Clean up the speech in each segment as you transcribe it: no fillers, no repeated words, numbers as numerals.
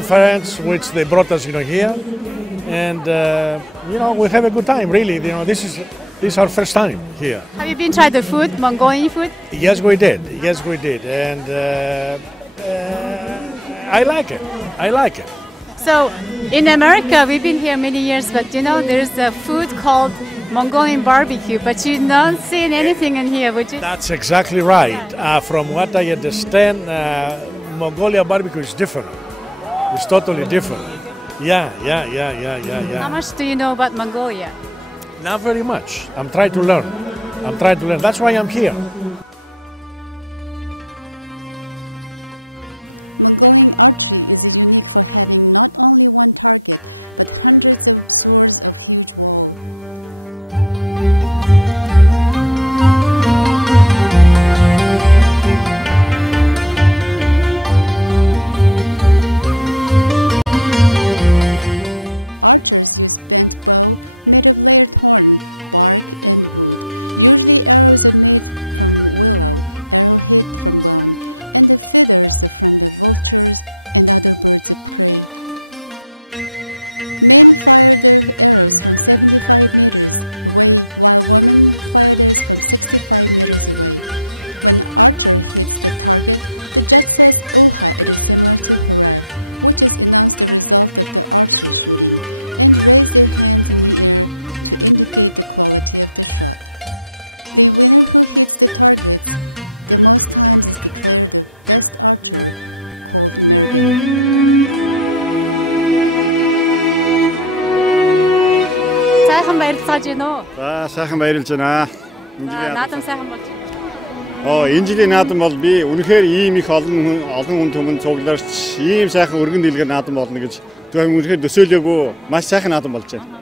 Friends, which they brought us, here, and we have a good time. Really, this is our first time here. Have you been tried the food, Mongolian food? Yes, we did. Yes, we did, and I like it. I like it. So, in America, we've been here many years, but there's a food called Mongolian barbecue, but you don't see anything in here, would you? That's exactly right. From what I understand, Mongolian barbecue is different. It's totally different. Yeah. How much do you know about Mongolia? Not very much. I'm trying to learn. That's why I'm here. Mongolian archery is unique for having not only one target, but hundreds of swords of huge wall. Archers use bent bow made of layered horn, bark, and wood. Usually arrows are made from willow, arrowhead from bone, and the feathers are from the vultures and other birds of prey. Men fire their arrows from 75 meters away, while women fire theirs from 65 meters away. When an archer hits the target, the judge says "Oha," it is similar to "Hooray," which is announced the result of the archery shooting, and raise their hands in the air to indicate the quality of the shot. The winner who hits the targets the most times is declared the best archer, called Mergen. Сайхан баярлаж байна уу? За, сайхан баярлж байна. Наадам сайхан болж байна. Энэ жилийн наадам бол би үнэхээр ийм их олон хүн түмэн цуглаарч ийм сайхан өргөн дийлгээр наадам болно гэж түүхэн үнэхээр төсөөлөөгүй маш сайхан наадам болж байна.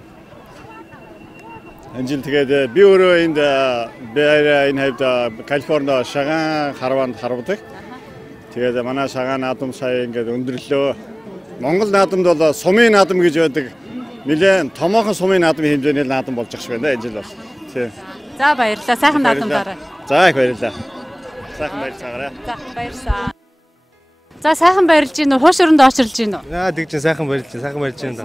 Энэ жил тэгээд би өөрөө энэ хавьд Калифорни шагаан харванд харвдаг. Тэгээд манай шагаан наадам сая ингээд өндөрлөө. Монгол наадамд бол сумын наадам гэж байдаг. Нилээн томоохон сумын наадмын хэмжээний наадам болж байгаа юм байна энэ жил бол. Тийм. За баярлалаа. Сайхан наадамдаарай. За их баярлалаа. Сайхан баярлцаагаарай. За баярлалаа. За сайхан баярлж гин үү? Хууш өрөнд очрлж гин үү? Тэгж сайхан баярлж байна.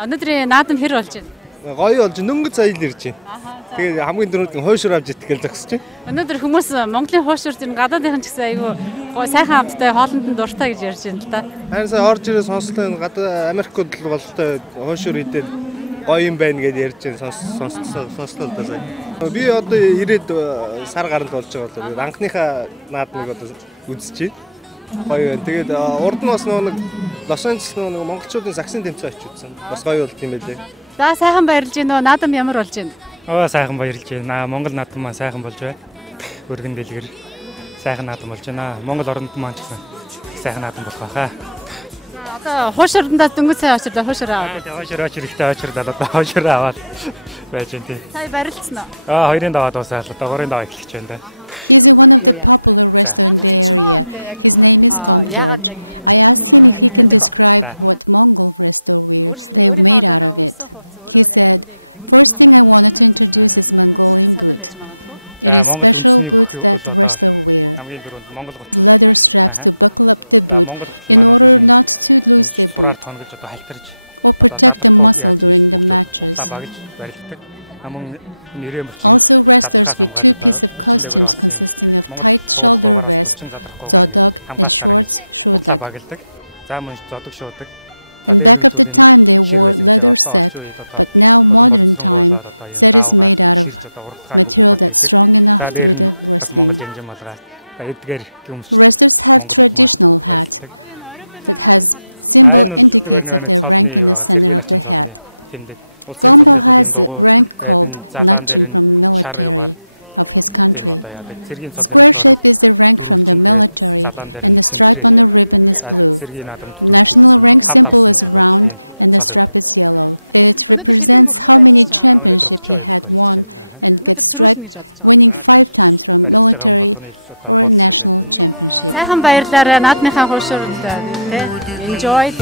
Өнөөдрийн наадам хэр болж байна? Гоё болж дөнгөж цайл ирж байна. Тэгээд хамгийн дөрөвд хойшуур авч идэх гэж зогсож байна. Өнөөдөр хүмүүс Монголын хойшуур зэн гадаадынхан ч гэсэн айгүй гоё сайхан амттай хоолнд нь дуртай гэж ярьж байна л да. Харин сая орж ирээ сонслоо гадаа Америкууд л болтой хойшуур идээд гоё юм байна гэж ярьж байна. Сонслоо да сая. Би одоо ирээд сар гаралд болж байгаа бол анхныхаа наадмыг одоо үзчихье. Гоё байна. Тэгээд урд нь бас нэг Лос Анжелес нэг монголчуудын саксын тэмцээн очиж үзсэн. Бас гоё болт юм байлээ. За сайхан баярлж гин үү? Наадам ямар болж байна? Сайхан баярлж байна. Монгол наадам маань сайхан болж байна. Өргөн дэлгэр сайхан наадам болж байна. Монгол оронд маань ч гэсэн сайхан наадам болох байхаа. Одоо хуушрандаа дөнгөж цай очирлаа хуушраа аваад. Очирлаа одоо хуушраа аваад байж байна тий. Сая барилцсан уу? Хоёрын даваа дуусаад одоо гурийн даваа эхлэж байна да. He is one of the popular wrestlers in Bay Area. His name is George. I asked him if he can describe what Mongol wrestlers wear they made out of it. He said, "First thing I wanted to introduce is Mongolian boot. It is special boot that wrestlers wear. Leather straps to buckle up the boot in order not to lose their boot or protect the muscle during the matches. Also, wrestlers wear two pieces of costumes consisting of tight shoulder vest, zodog, and shorts, shodag. And back of the time they wore leather set, but now modern time set is made out of material that's strong enough through the wrestling. Wrestlers have traditional hat that has symbol indicates of their rank in the center of the hat. Gomba has a rank called Nachin from military of his country. Square shape is the rank from the military, and the stripe on the ribbon is blue. The national rank symbol is round, and the strap is yellow. It represents how many championships he had won, and gets striped, winning 5 times from military or national championship. Enjoy.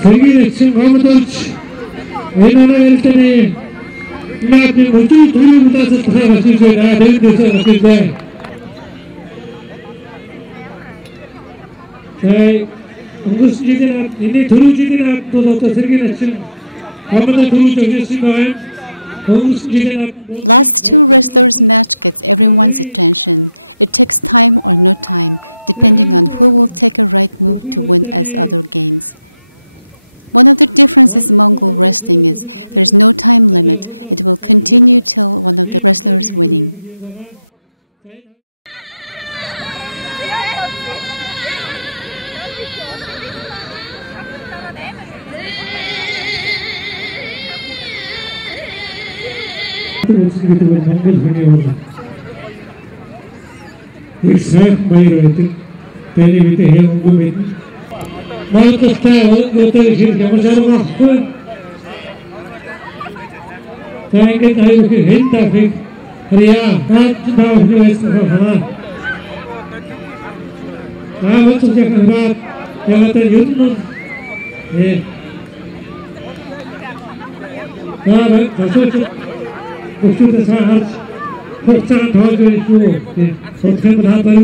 Сэргийлсэн гомдолч энэ өнөөдрийн 이만큼 어떻게 돈을 묻어서 살아가실 거야. 내일 돼서 갔을 때. 자, 응급지대나 이제 도루지대나 또 세계나ችን 아무나 도루지대나 Last two wrestlers' match gets everyone's attention. It takes time or no time, depending on who will take a right move to win as other gains. One of the differences in Mongol wrestling is there is no time limit. It will continue till one of the wrestlers winning. Dokter Sahar, Hochzeit heute ist so, und Kevin hat er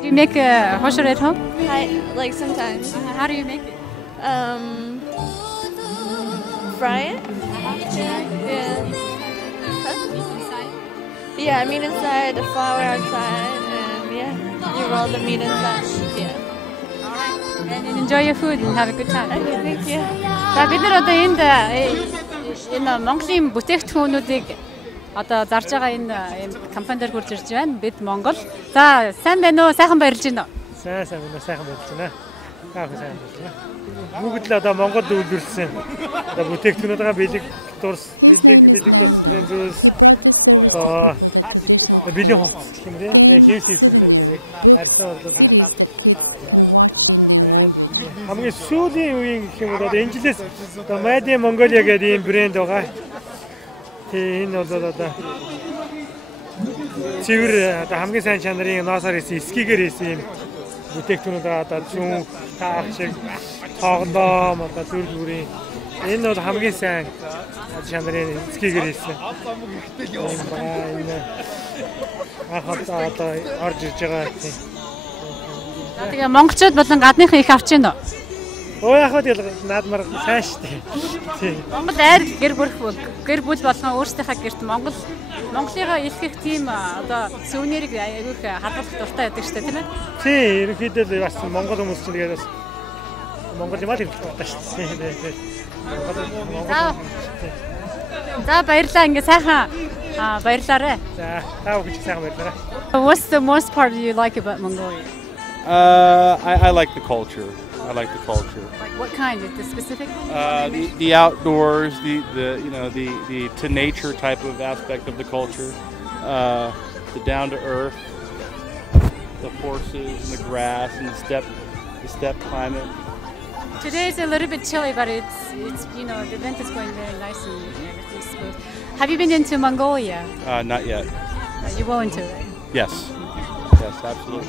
Do you make a hosher at home? Like sometimes. How do you make it? Fry it? Yeah, I mean inside, the flour outside, and yeah, you roll the meat inside. Yeah. Enjoy your food and have a good time. Thank you. За бид нар одоо энэ Монголын бүтээгдэхүүнүүдийг одоо зарж байгаа энэ компанидэр хурж ирж байна. Бид Монгол. За сайн байна уу? Сайхан баярлж байна уу? Сайн байна. Сайхан баярлж байна. Гайхах сайн байна. Бүгд л одоо Монголд үйлдвэрлэсэн одоо бүтээгдэхүүнүүдээ бэлэг дурс. His name is Narendal. He brought this service to people that traditional clothes, game, souvenir, books, CDs that kids can watch in their language. Хамгийн сүүлийн үеийн гэх юм бол одоо энэ жилээс одоо Made in Mongolia гэдэг ийм брэнд байгаа. Тэгээ энэ бол одоо цэвэр одоо хамгийн сайн чанарын ноосоор хийсэн эскигээр хийсэн юм бүтээгдэхүүнүүд одоо зүүн таах шиг тоглоом одоо зүрх бүрийн энэ бол хамгийн сайн чанарын эскигээр хийсэн. Ахаа одоо орж ирж байгаа тийм. Тэгээ монголчууд болон гадныхан их авч байна уу? Оо яг хөө наадмар сайн штэ. Тийм. Монгол айр гэр бүл болгон өөрсдийнхээ гэрт Монголынхаа илтгэх тийм одоо сүвнэрийг аюулгүй хадгалах дуртай байдаг штэ тийм ээ. Тийм, ерөнхийдөө бас Монгол хүмүүс ч тэгээд бас Монгол юм аа тийм байна штэ. За баярлалаа ингээ сайхан баярлаарай. За таа бүгд сайхан баярлаарай. What's the most part you like about Mongolia? I like the culture. I like the culture. What kind? The specific? The outdoors, the to nature type of aspect of the culture, the down to earth, the horses, the grass, and the steppe climate. Today is a little bit chilly, but it's the wind is going very nice and peaceful. Have you been into Mongolia? Not yet. You going to? Yes, absolutely.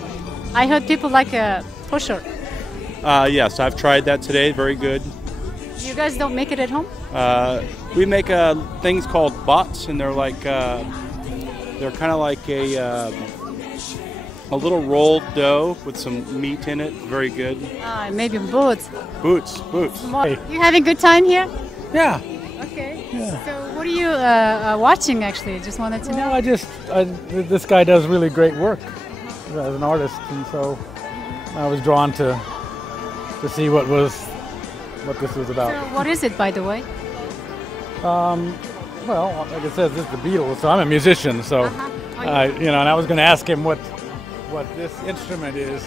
I heard people like a pusher. Yes, I've tried that today. Very good. You guys don't make it at home? We make things called bots, and they're like they're kind of like a little rolled dough with some meat in it. Very good. Maybe boots. Boots. You having a good time here? Yeah, watching actually? Just wanted to know. This guy does really great work as an artist, and so I was drawn to see what this was about. So what is it, by the way? Well, like I said, it's the Beatles, so I'm a musician, so you know, and I was going to ask him what this instrument is.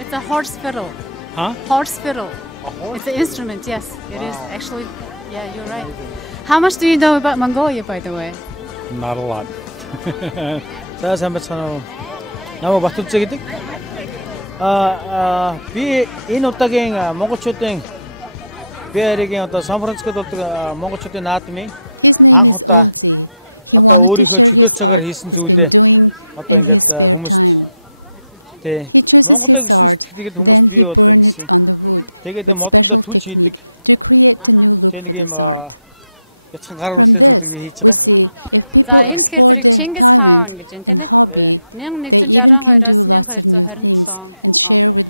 It's a horse fiddle. Huh? Horse fiddle. It's an instrument, yes. It is actually. Yeah, you're right. How much do you know about Mongolia, by the way? Not a lot. За сайн байна уу. Намайг Батүлзэ гэдэг. Би энэ удаагийн монголчуудын биеэрийн одоо Сан Францискод болдог монголчуудын наадмын. His name is Olzi. He wanted to share his art he's been doing in his spare time. He chooses his art, then he burns it on the wood with special technique to create a new look for this art. From this, we see if people explore their talent and hobby, they even can do lots of new things and share with